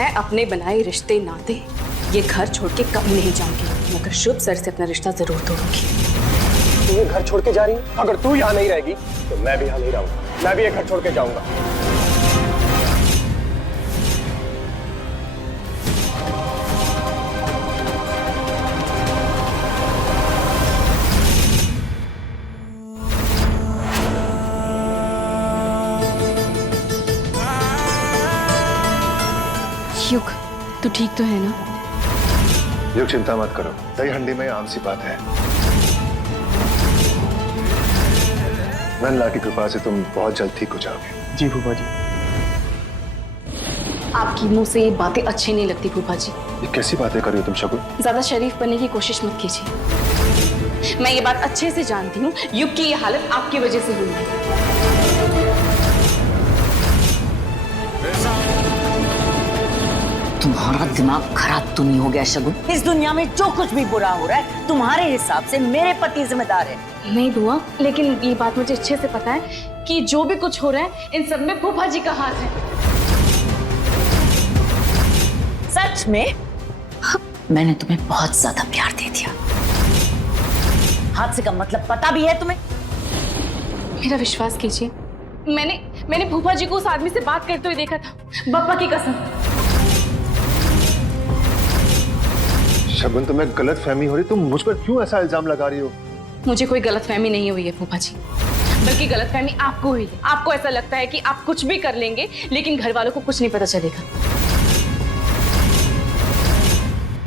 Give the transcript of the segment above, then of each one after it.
मैं अपने बनाए रिश्ते नाते ये घर छोड़ के कभी नहीं जाऊंगी, मगर शुभ सर से अपना रिश्ता जरूर तोड़ूंगी। तू ये घर छोड़ के जा रही है? अगर तू यहाँ नहीं रहेगी तो मैं भी यहाँ नहीं रहूंगा। मैं भी ये घर छोड़ के जाऊंगा। युग, तू ठीक तो है ना? युग, चिंता मत करो, दही हंडी में आम सी बात है। नंदलाल की कृपा से तुम बहुत जल्द ठीक हो जाओगे। जी फूफा जी। आपकी मुंह से ये बातें अच्छी नहीं लगती फूफा जी। ये कैसी बातें कर रही हो तुम शगुन? ज्यादा शरीफ बनने की कोशिश मत कीजिए। मैं ये बात अच्छे से जानती हूँ, युग की ये हालत आपकी वजह से हुई है। तुम्हारा दिमाग खराब तो नहीं हो गया शगुन? इस दुनिया में जो कुछ भी बुरा हो रहा है तुम्हारे हिसाब से मेरे पति जिम्मेदार है। नहीं बुआ, लेकिन ये बात मुझे अच्छे से पता है कि जो भी कुछ हो रहा है इन सब में फूफा जी का हाथ है। सच में? मैंने तुम्हें बहुत ज्यादा प्यार दे दिया। हाथ से का मतलब पता भी है तुम्हें? मेरा विश्वास कीजिए, मैंने फूफा जी को उस आदमी से बात करते हुए देखा था, बप्पा की कसम। शगुन, तुम्हें गलत फहमी हो रही, तुम मुझ पर क्यों ऐसा इल्जाम लगा रही हो? मुझे कोई गलतफहमी नहीं हुई है फूफा जी, बल्कि गलतफहमी आपको हुई है। आपको ऐसा लगता है कि आप कुछ भी कर लेंगे लेकिन घर वालों को कुछ नहीं पता चलेगा।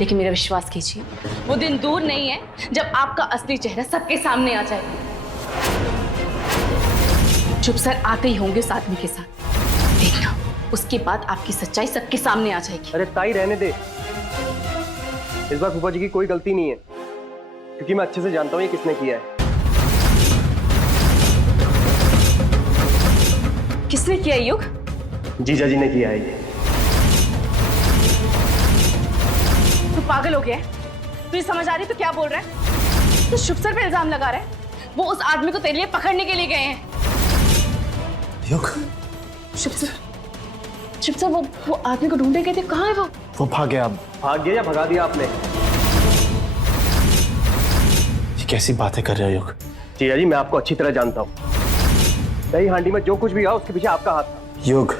लेकिन मेरा विश्वास कीजिए, वो दिन दूर नहीं है जब आपका असली चेहरा सबके सामने आ जाएगा। चुप सर आते ही होंगे उस आदमी के साथ, देखना उसके बाद आपकी सच्चाई सबके सामने आ जाएगी। अरे ताई रहने दे, इस बार फूफा जी की कोई गलती नहीं है, क्योंकि मैं अच्छे से जानता हूँ ये किसने किया है। किसने किया युग? जीजा जी ने किया है ये। तू पागल हो गया है? तू समझ आ रही तो क्या बोल रहा है? तू शुभ सर पे इल्जाम लगा रहा है। वो उस आदमी को तेरे लिए पकड़ने के लिए गए हैं। युग, शुभ सर वो आदमी को ढूंढे गए थे, कहाँ है वो भाग गया। भाग गया या भगा दिया आपने? ये कैसी बातें कर रहे हो युग? जीजा जी मैं आपको अच्छी तरह जानता हूँ। दही हांडी में जो कुछ भी हुआ उसके पीछे आपका हाथ था। युग,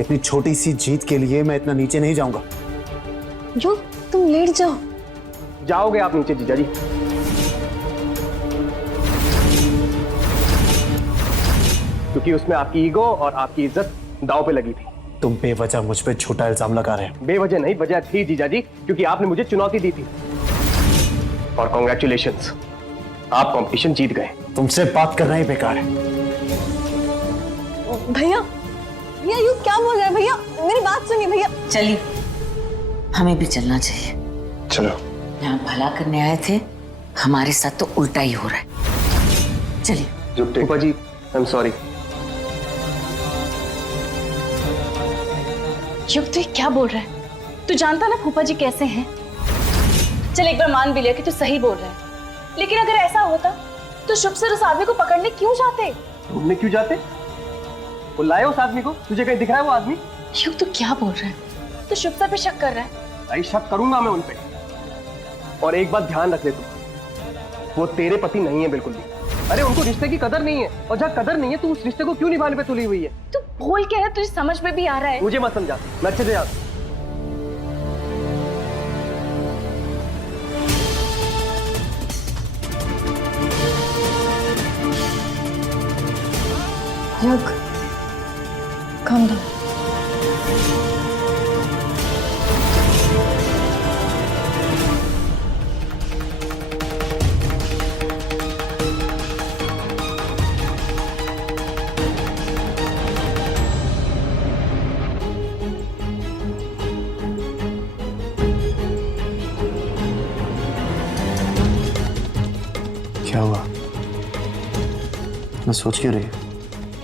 इतनी छोटी सी जीत के लिए मैं इतना नीचे नहीं जाऊंगा। युग, तुम लेट जाओ। जाओगे आप नीचे जीजा जी? क्योंकि उसमें आपकी ईगो और आपकी इज्जत दांव पे लगी थी। तुम बेवजह मुझ पे झूठा इल्जाम लगा रहे हो। बेवजह नहीं, वजह थी जीजा जी, क्योंकि आपने मुझे चुनौती दी थी। और कॉन्ग्रेचुलेशंस, आप कंपटीशन जीत गए। तुमसे बात करना ही बेकार है। भैया भैया युग क्या बोल रहे हैं? भैया मेरी बात सुनिए भैया। चलिए, हमें भी चलना चाहिए। चलो। यहाँ भला करने आए थे, हमारे साथ तो उल्टा ही हो रहा है। चलिए। फूफा जी आई एम सॉरी। युग, तू क्या बोल रहा है? तू जानता ना फूफा जी कैसे हैं? चल एक बार मान भी लिया कि तू सही बोल रहा है, लेकिन अगर ऐसा होता तो शुभ सर उस आदमी को पकड़ने क्यों जाते? ढूंढने क्यों जाते? वो लाए उस आदमी को? तुझे कहीं दिख रहा है वो आदमी? युग, तू क्या बोल रहा है? तू शुभ सर पे शक कर रहा है? भाई शक करूंगा मैं उनपे। और एक बात ध्यान रख ले तू, वो तेरे पति नहीं है बिल्कुल भी। अरे उनको रिश्ते की कदर नहीं है, और जब कदर नहीं है तो उस रिश्ते को क्यों निभाने पे तुली हुई है? तू भूल क्या है? तुझे समझ में भी आ रहा है? मुझे मत समझा, मैं अच्छे से जानता हूं। युग, calm down. क्या हुआ? मैं सोच क्यों रही?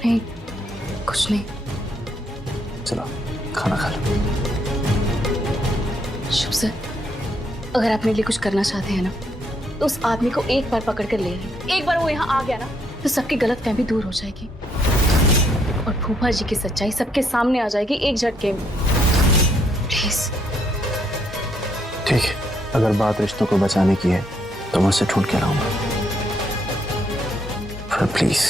नहीं, कुछ नहीं। चलो खाना खा लो। शुभ सर, अगर आप मेरे लिए कुछ करना चाहते हैं ना, तो उस आदमी को एक बार पकड़ कर ले आइए। एक बार वो यहाँ आ गया ना, तो सबकी गलतफहमी दूर हो जाएगी और फूफा जी की सच्चाई सबके सामने आ जाएगी एक झटके में। प्लीज। ठीक है, अगर बात रिश्तों को बचाने की है तो मैं उससे ढूंढ के लाऊंगा। पर प्लीज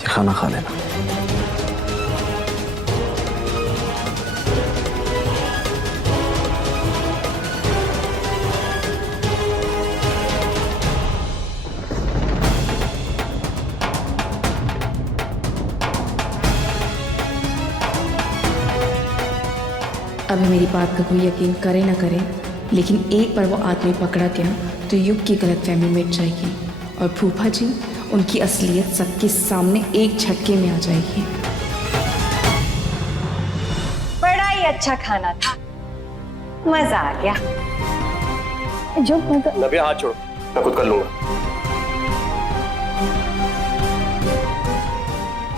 ये खाना खा लेना। अभी मेरी बात का कोई यकीन करे ना करे, लेकिन एक बार वो आदमी पकड़ा गया तो युग की गलतफहमी मिट जाएगी और फूफा जी उनकी असलियत सबके सामने एक झटके में आ जाएगी। बड़ा ही अच्छा खाना था, मजा आ गया। जो मतलब नव्या हाथ छोड़ो, मैं खुद कर लूंगा।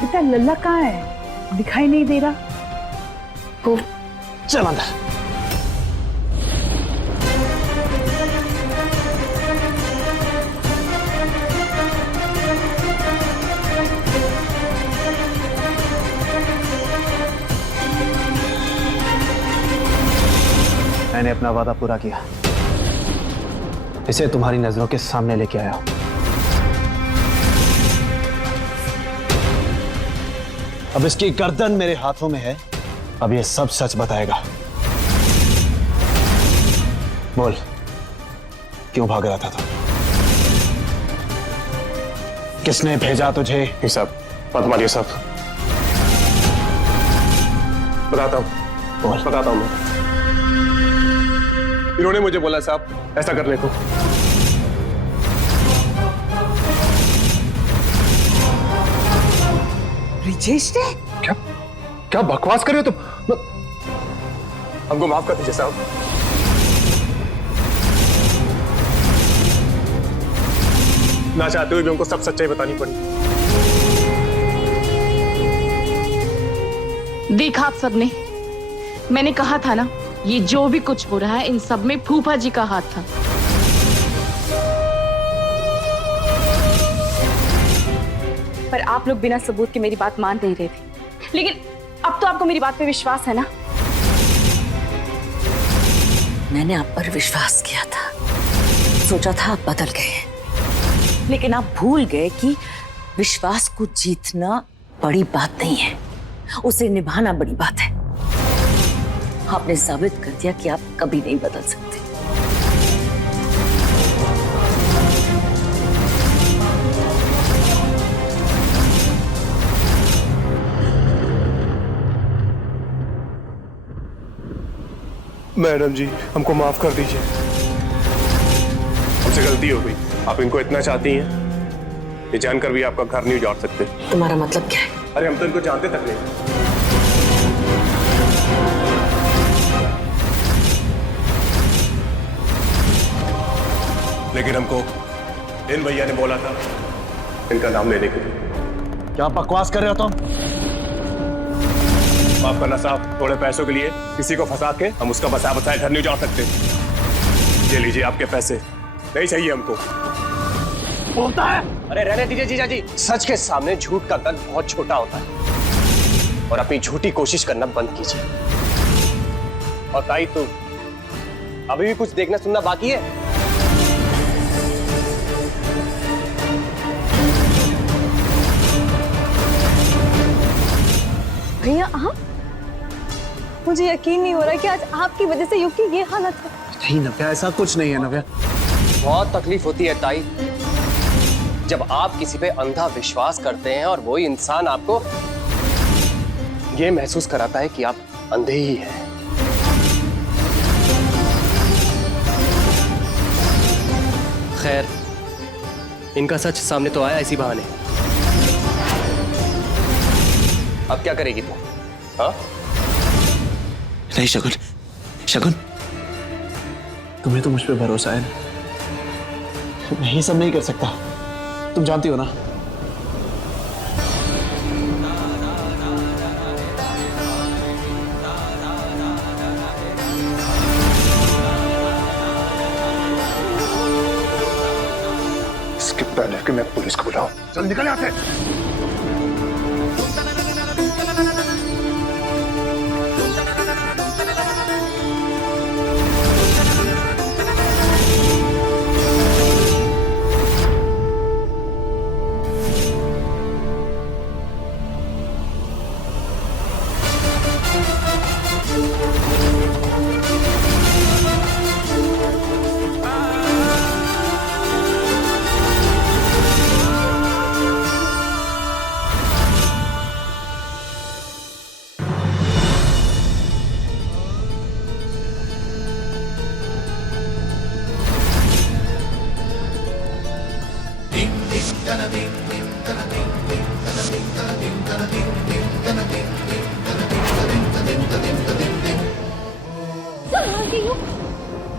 बेटा लल्ला कहाँ है? दिखाई नहीं दे रहा। चल अंदर। मैंने अपना वादा पूरा किया, इसे तुम्हारी नजरों के सामने लेके आया हूं। अब इसकी गर्दन मेरे हाथों में है, अब ये सब सच बताएगा। बोल, क्यों भाग रहा था तू? किसने भेजा तुझे? ये सब मत मारिए साहब, बताता हूँ। बोल। बताता हूँ मैं। इन्होंने मुझे बोला साहब ऐसा करने को। ब्रिजेश ने? क्या क्या बकवास कर रहे हो तुम? हमको माफ कर दीजिए साहब। ना चाहते हुए भी हमको सब सच्चाई बतानी पड़ी। देखा आप सबने, मैंने कहा था ना, ये जो भी कुछ हो रहा है इन सब में फूफा जी का हाथ था। पर आप लोग बिना सबूत के मेरी बात मान नहीं रहे थे, लेकिन अब तो आपको मेरी बात पे विश्वास है ना? मैंने आप पर विश्वास किया था, सोचा था आप बदल गए हैं, लेकिन आप भूल गए कि विश्वास को जीतना बड़ी बात नहीं है, उसे निभाना बड़ी बात है। आपने साबित कर दिया कि आप कभी नहीं बदल सकते। मैडम जी हमको माफ कर दीजिए, हमसे गलती हो गई। आप इनको इतना चाहती हैं, ये जानकर भी आपका घर नहीं उजाड़ सकते। तुम्हारा मतलब क्या है? अरे हम तो इनको जानते तक नहीं। लेकिन हमको इन भैया ने बोला था इनका नाम लेने के लिए। क्या बकवास कर रहे हो तुम? माफ करना साहब, थोड़े पैसों के लिए किसी को फंसा के हम उसका बसा बसाया घर नहीं उजाड़ सकते। ये लीजिए आपके पैसे, नहीं चाहिए हमको। बोलता है। अरे रहने दीजिए जीजा जी, सच के सामने झूठ का कद बहुत छोटा होता है और अपनी झूठी कोशिश करना बंद कीजिए। और ताई तू अभी भी कुछ देखना सुनना बाकी है? भैया आप, मुझे यकीन नहीं हो रहा कि आज आपकी वजह से युग की ये हालत है। नहीं नव्या, ऐसा कुछ नहीं है नव्या। बहुत तकलीफ होती है ताई, जब आप किसी पे अंधा विश्वास करते हैं और वही इंसान आपको ये महसूस कराता है कि आप अंधे ही हैं। खैर, इनका सच सामने तो आया इसी बहाने। अब क्या करेगी तू? हाँ? नहीं शगुन, शगुन, तुम्हें तो मुझ पे भरोसा है ना? मैं ये सब नहीं कर सकता, तुम जानती हो ना। इसके पहले कि मैं पुलिस को बुलाऊं, चल निकल यहाँ से।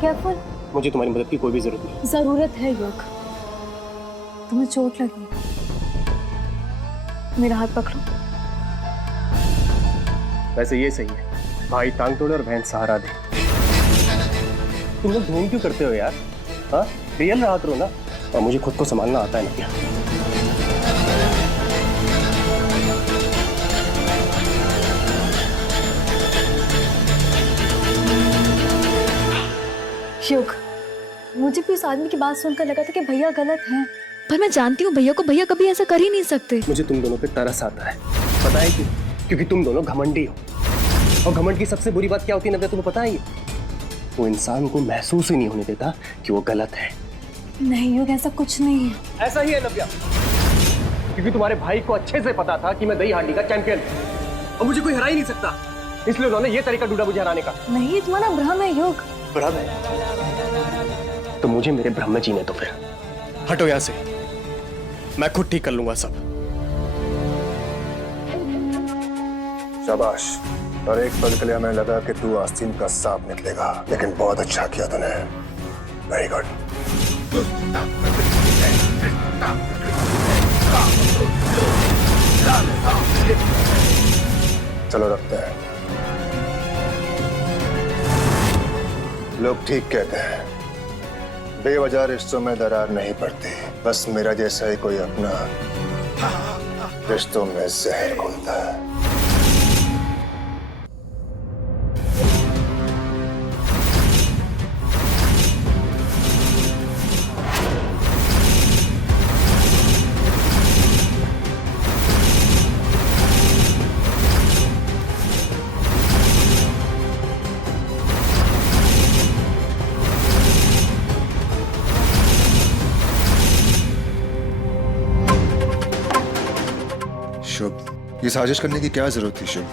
केयरफुल। मुझे तुम्हारी मदद की कोई भी जरूरत नहीं। जरूरत है युग, तुम्हें चोट लगी, मेरा हाथ पकड़ो। वैसे ये सही है, भाई टांग तोड़े और बहन सहारा दे। तुम लोग ढूंढ क्यों करते हो यार? हाँ, रियल रहा करो ना। और मुझे खुद को संभालना आता है ना क्या? युग, मुझे भी उस आदमी की बात सुनकर लगा था कि भैया गलत हैं। पर मैं जानती हूँ भैया को, भैया कभी ऐसा कर ही नहीं सकते। मुझे तुम दोनों पे तरस आता है। पता है क्यों? क्योंकि तुम दोनों घमंडी हो। और घमंड की सबसे बुरी बात क्या होती है नव्या, तुम्हें पता है? वो इंसान को महसूस ही नहीं होने देता कि वो गलत है। नहीं युग, ऐसा कुछ नहीं है। ऐसा ही है नव्या, क्योंकि तुम्हारे भाई को अच्छे से पता था कि मैं दही हांडी का चैंपियन हूं और मुझे कोई हरा ही नहीं सकता, इसलिए उन्होंने ये तरीका ढूंढा मुझे हराने का। नहीं, ये तुम्हारा भ्रम है युग। भ्रम है तो मुझे मेरे भ्रम में जीने दो। फिर हटो यहां से, मैं खुद ठीक कर लूंगा सब। शाबाश। और एक पल के लिए हमें लगा कि तू आस्तीन का सांप निकलेगा, लेकिन बहुत अच्छा किया तूने। Very good. चलो रखते हैं। लोग ठीक कहते हैं, बेवजह रिश्तों में दरार नहीं पड़ती, बस मेरा जैसा ही कोई अपना रिश्तों में जहर घोलता है। शुभ, ये साजिश करने की क्या जरूरत थी शुभ?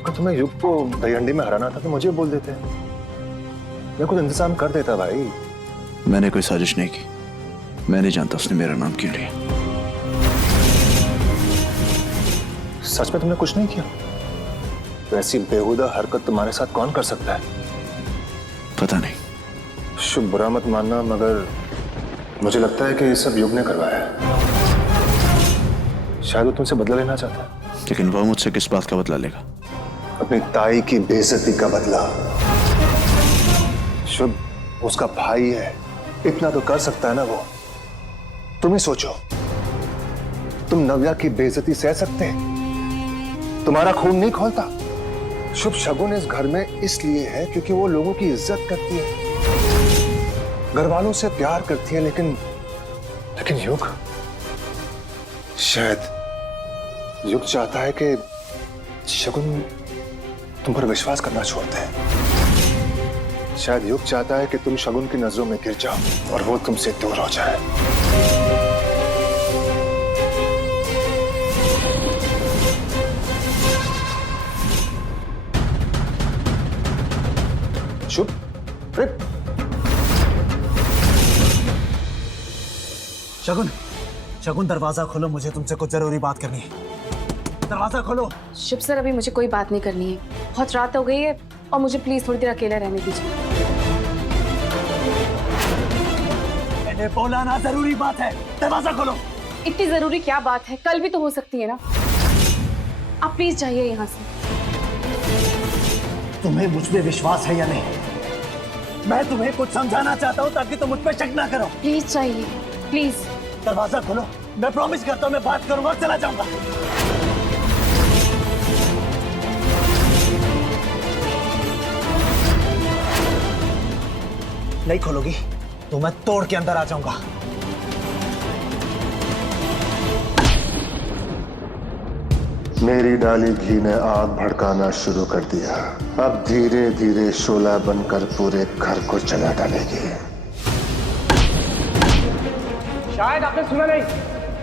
अगर तुम्हें युग को दही हंडी में हराना था तो मुझे बोल देते, मैं कुछ इंतजाम कर देता भाई। मैंने कोई साजिश नहीं की। मैं नहीं जानता उसने मेरा नाम क्यों लिया। सच में तुमने कुछ नहीं किया? वैसी बेहुदा हरकत तुम्हारे साथ कौन कर सकता है? पता नहीं। शुभ, बुरा मत मानना, मगर मुझे लगता है कि ये सब युग ने करवाया है। शायद वो तुमसे बदला लेना चाहता है। लेकिन वो मुझसे किस बात का बदला लेगा? अपनी ताई की बेइज्जती का बदला। शुभ, उसका भाई है, इतना तो कर सकता है ना वो। तुम ही सोचो, तुम नव्या की बेइज्जती सह सकते? तुम्हारा खून नहीं खौलता? शुभ, शगुन इस घर में इसलिए है क्योंकि वो लोगों की इज्जत करती है, घर वालों से प्यार करती है, लेकिन युग, शायद युग चाहता है कि शगुन तुम पर विश्वास करना छोड़ दे। शायद युग चाहता है कि तुम शगुन की नजरों में गिर जाओ और वो तुमसे दूर हो जाए। शुभ, शगुन, शगुन दरवाजा खोलो, मुझे तुमसे कुछ जरूरी बात करनी है। दरवाजा खोलो। शुभ सर, अभी मुझे कोई बात नहीं करनी है, बहुत रात हो गई है और मुझे प्लीज थोड़ी देर अकेला रहने दीजिए। मैंने बोला ना जरूरी बात है, दरवाजा खोलो। इतनी जरूरी क्या बात है? कल भी तो हो सकती है ना। आप प्लीज जाइए यहाँ से। तुम्हें मुझ पे विश्वास है या नहीं? मैं तुम्हें कुछ समझाना चाहता हूँ ताकि तुम मुझ पे शक ना करो। प्लीज जाइए, प्लीज। दरवाजा खोलो, मैं प्रॉमिस करता हूँ मैं बात करूंगा और चला जाऊंगा। नहीं खोलोगी तो मैं तोड़ के अंदर आ जाऊंगा। मेरी डाली घी ने आग भड़काना शुरू कर दिया, अब धीरे धीरे शोला बनकर पूरे घर को जला डालेगी। शायद आपने सुना नहीं,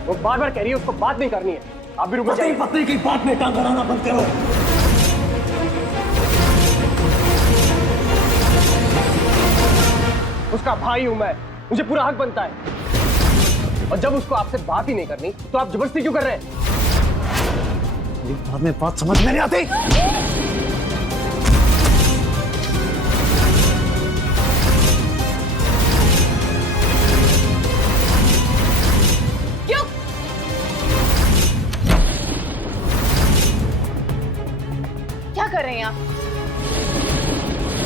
वो बार बार कह रही है उसको बात नहीं करनी है। आप भी रुको। पत्नी की बात में टांग अड़ाना बंद करो। उसका भाई हूं मैं, मुझे पूरा हक बनता है। और जब उसको आपसे बात ही नहीं करनी तो आप जबरदस्ती क्यों कर रहे हैं? बाद में बात समझ में नहीं आती।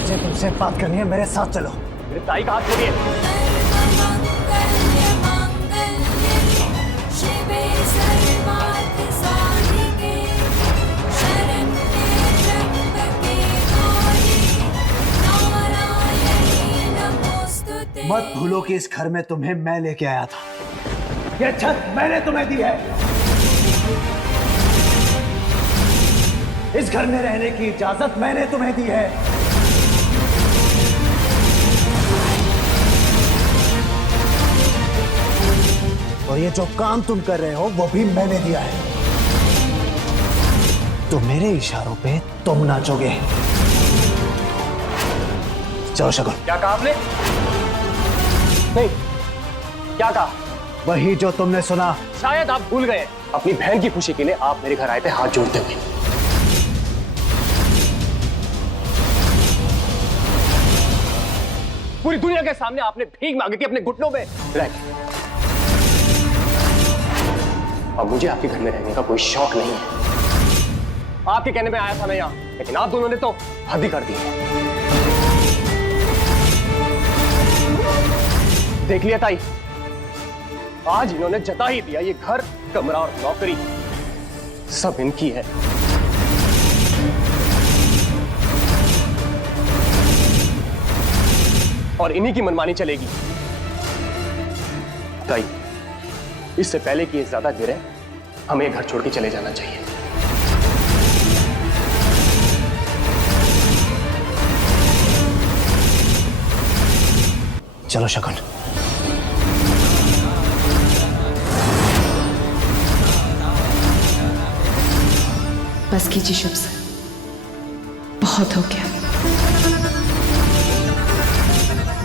मुझे तुमसे बात करनी है, मेरे साथ चलो। मेरे ताई का हाथ छोड़िए। मत भूलो कि इस घर में तुम्हें मैं लेके आया था। ये छत मैंने तुम्हें दी है। इस घर में रहने की इजाजत मैंने तुम्हें दी है। और ये जो काम तुम कर रहे हो वो भी मैंने दिया है। तो मेरे इशारों पे तुम नाचोगे। चलो शगुन। क्या कहा आपने? नहीं, क्या कहा? वही जो तुमने सुना। शायद आप भूल गए, अपनी बहन की खुशी के लिए आप मेरे घर आए थे हाथ जोड़ते हुए। पूरी दुनिया के सामने आपने भीख मांगी थी अपने घुटनों में रह के। अब मुझे आपके घर में रहने का कोई शौक नहीं है। आपके कहने में आया था मैं यहाँ, लेकिन आप दोनों ने तो हद ही कर दी है। देख लिया ताई, आज इन्होंने जता ही दिया, ये घर, कमरा और नौकरी सब इनकी है। और इन्हीं की मनमानी चलेगी। ताई, इससे पहले कि ये ज्यादा गिरे, हमें घर छोड़ के चले जाना चाहिए। चलो शगुन। बस कीजिए शुभ सर, बहुत हो गया।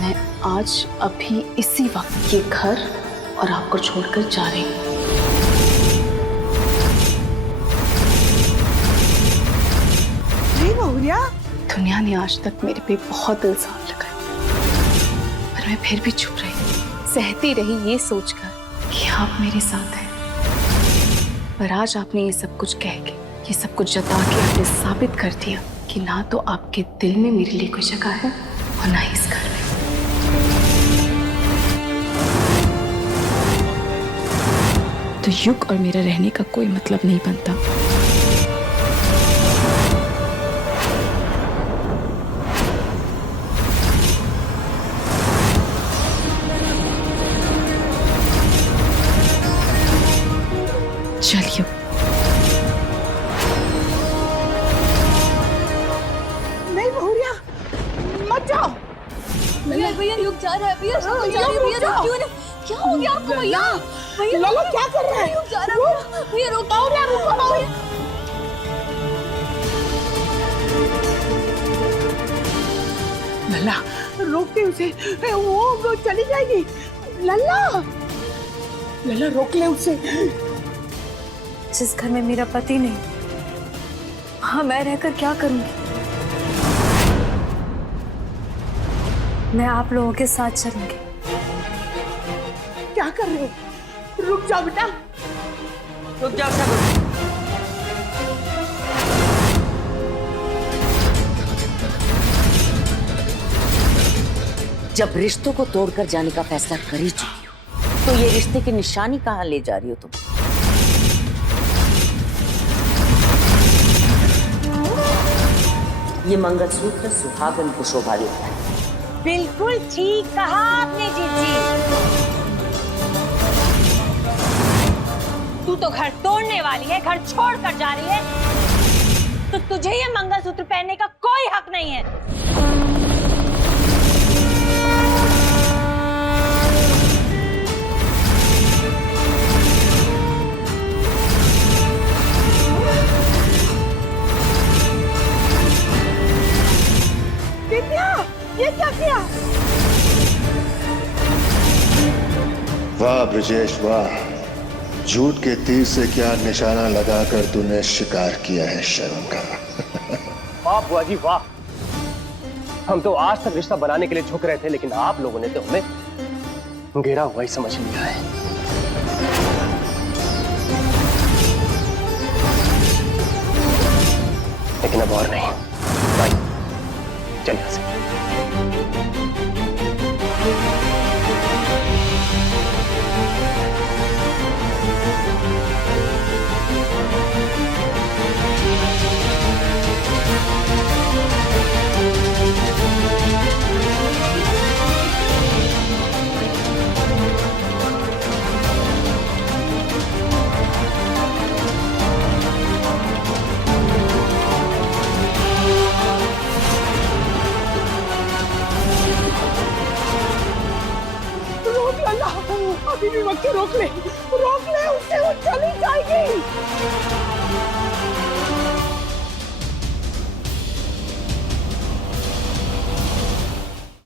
मैं आज अभी इसी वक्त ये घर और आपको छोड़कर जा रही हूँ। नहीं बहुरिया, दुनिया ने आज तक मेरे पे बहुत इल्जाम लगाए, पर मैं फिर भी चुप रही, सहती रही ये सोचकर कि आप मेरे साथ हैं। पर आज आपने ये सब कुछ कह के, ये सब कुछ जता के आपने साबित कर दिया कि ना तो आपके दिल में मेरे लिए कोई जगह है और ना ही इस घर में। तो युग और मेरा रहने का कोई मतलब नहीं बनता। चलिए। नहीं बहुरिया, मत जाओ। भैया भैया रुक जा रहा है भैया, शगुन जा रही है भैया, रुक क्यों नहीं? क्या हो गया आपको भैया? भैया लल्ला क्या कर रहा है? रुक जा रहा है भैया, रुक बहुरिया, रुको बहुरिया। लल्ला रोकते उसे, वो चली जाएगी। लल्ला, लल्ला रोक ले उसे। जिस घर में मेरा पति नहीं, वहां मैं रहकर क्या करूंगी? मैं आप लोगों के साथ चलूंगी। क्या कर रहे हो? रुक जाओ बेटा। रुक जाओ शगुन। जब रिश्तों को तोड़कर जाने का फैसला कर ही चुकी हो, तो ये रिश्ते की निशानी कहाँ ले जा रही हो तुम? ये मंगलसूत्र सुहागन को शोभा देता है। बिल्कुल ठीक कहा आपने जीजी। तू तो घर तोड़ने वाली है, घर छोड़ कर जा रही है, तो तुझे ये मंगलसूत्र पहनने का कोई हक नहीं है। ये क्या किया? वाह ब्रजेश वाह, झूठ के तीर से क्या निशाना लगाकर तूने शिकार किया है शर्म का। वाह बुआ जी वाह, हम तो आज तक रिश्ता बनाने के लिए झुक रहे थे, लेकिन आप लोगों ने तो हमें घेरा हुआ ही समझ लिया है। लेकिन अब और नहीं, चलिए। अभी भी मक्के रोक ले उसे, वो चली जाएगी।